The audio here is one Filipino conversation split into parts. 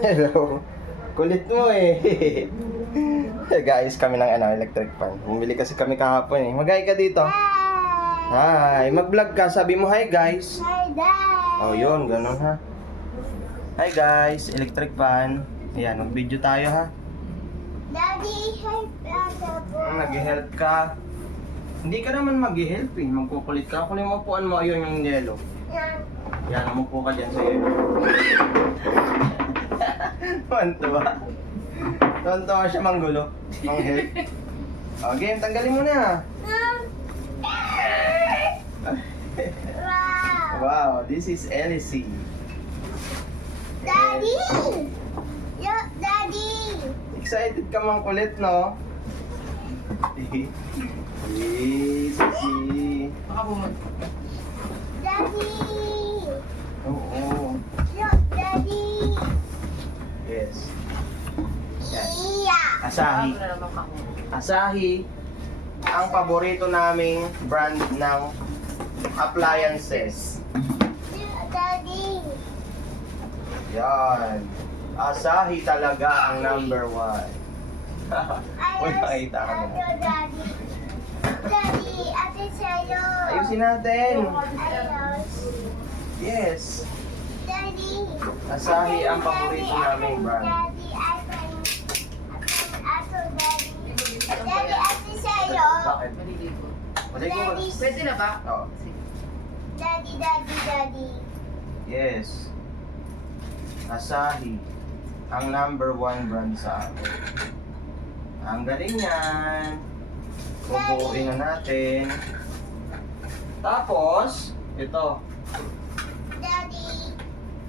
Hello. Kulit mo eh. Guys, kami ng electric fan. Bumili kasi kami kahapon eh. Mag-hi ka dito. Hi. Mag-vlog ka. Sabi mo hi guys. Hi, Dad! Oh, yun. Ganun ha. Hi guys. Electric fan. Ayan, mag-video tayo ha. Daddy, help us po. Nag-help ka. Hindi ka naman mag-help eh. Magkukulit ka. Kung yung upuan mo, ayun yung yelo. Yan. Yan, umupo ka dyan sa yelo. Tuwan-tuwa. Tuwan-tuwa siya manggulo. Mang-help. O, game. Tanggalin mo na. Wow! Wow, this is Elsie. Daddy! Look, Daddy! Excited ka mang kulit, no? Sisi. Baka bumag. Daddy! Oo. Look, Daddy! Yes. Yan. Iya! Asahi. Bago na naman ka. Asahi. Ang paborito naming brand ng appliances. Look, Daddy! Yan. Asahi talaga ang number 1. Uy, nakita ka na. Daddy! Daddy, ate sa'yo! Ayusin natin. Ayos! Yes. Daddy! Asahi ang paborito naming brand. Daddy, ato, Daddy. Daddy, ate sa'yo. Bakit? Maliligo. Maligo ka. Daddy, Pwede na ba? Oo. Sige. Daddy, Daddy, Daddy. Yes. Asahi. Ang number 1 brand sa akin. Ang galing yan. Bubuuin na natin. Tapos, ito. Daddy,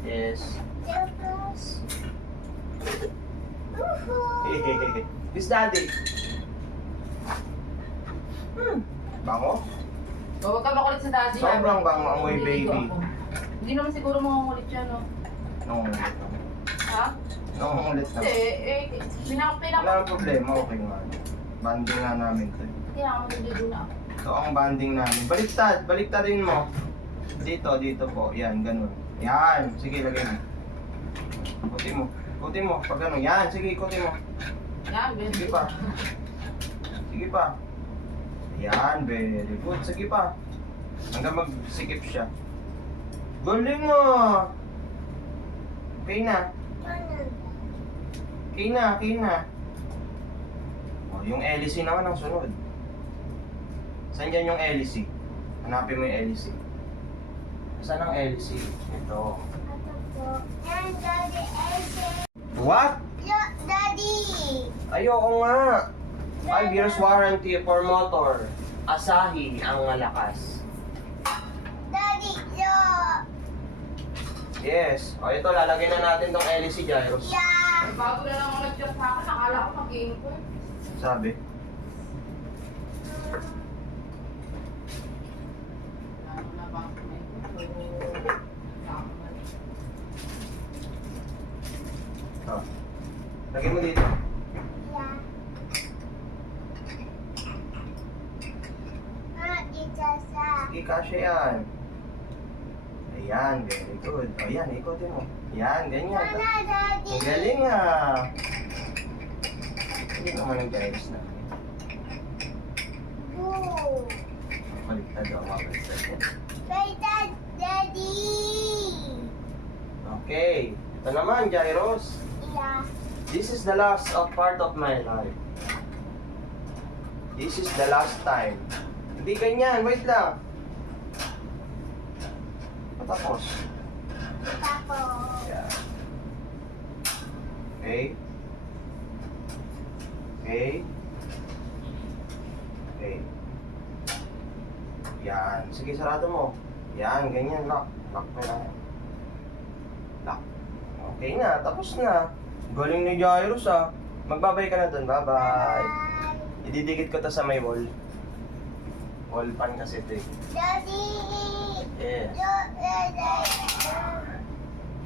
Yes. tapos. Woohoo! This daddy. Bango? O, huwag ka makulit sa daddy. Sobrang bango amoy Maliligo baby. ako. Hindi naman siguro makukulit yan, no? Nung Ha? ulit na. Hindi, Wala nang problema, okay nga. Banding na namin to. Kaya ako maliligo na ako. Ito ang banding namin. Baliktad, baliktadin mo. Dito po. Yan, ganun. Yan, sige, lagay mo. Ikutin mo. Ikutin mo, pag ganun. Yan, sige, ikutin mo. Yan, Ben. Sige pa. Sige pa. Yan, very good. Sige pa. Hanggang magsikip siya. Galing mo! Okay na. Okay na, okay na. Oh, yung LC naman ang sunod. Saan dyan yung LC? Hanapin mo yung LC. Saan ang LC? Ito. Ato po. And Daddy, Ese. What? Look, Daddy. Ayoko nga. 5 years warranty for motor. Asahi ang malakas. Daddy, look. Yes. O ito, lalagay na natin tong LC gyros. Yeah. Bago na lang ako nag-chat sa akin, nakala ko mag-game ko. Sabi. Lalo na ba ako may Oh. Lagay mo dito. Yeah. Dito sa. Sige, kasya yan. Ayan, very good. O yan, ikotin mo. Yan, ganyan. Wala, Daddy. Ang galing ah. Hindi naman ang gyros na. Go. Baliktad ako, baliktad yan. Wait, Daddy. Okay. Ito naman, gyros. Yeah. This is the last of part of my life. This is the last time. Hindi ganyan, wait lang. Patapos. Tapos. Yeah. Okay. Okay. Okay. Yan. Sige, sarado mo. Yan, ganyan. Lock. Lock mo lang. Lock. Okay na, tapos na. Galing ni Jairus ah. Magbabay ka na dun. Bye-bye. Bye. Ididikit ko to sa may wall. Wall pan kasi ito eh. Daddy. Yes. Look, Daddy.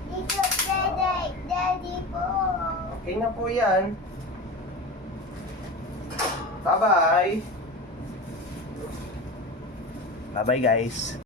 Dito, Daddy. Daddy po. Okay na po yan. Bye-bye. Bye-bye guys.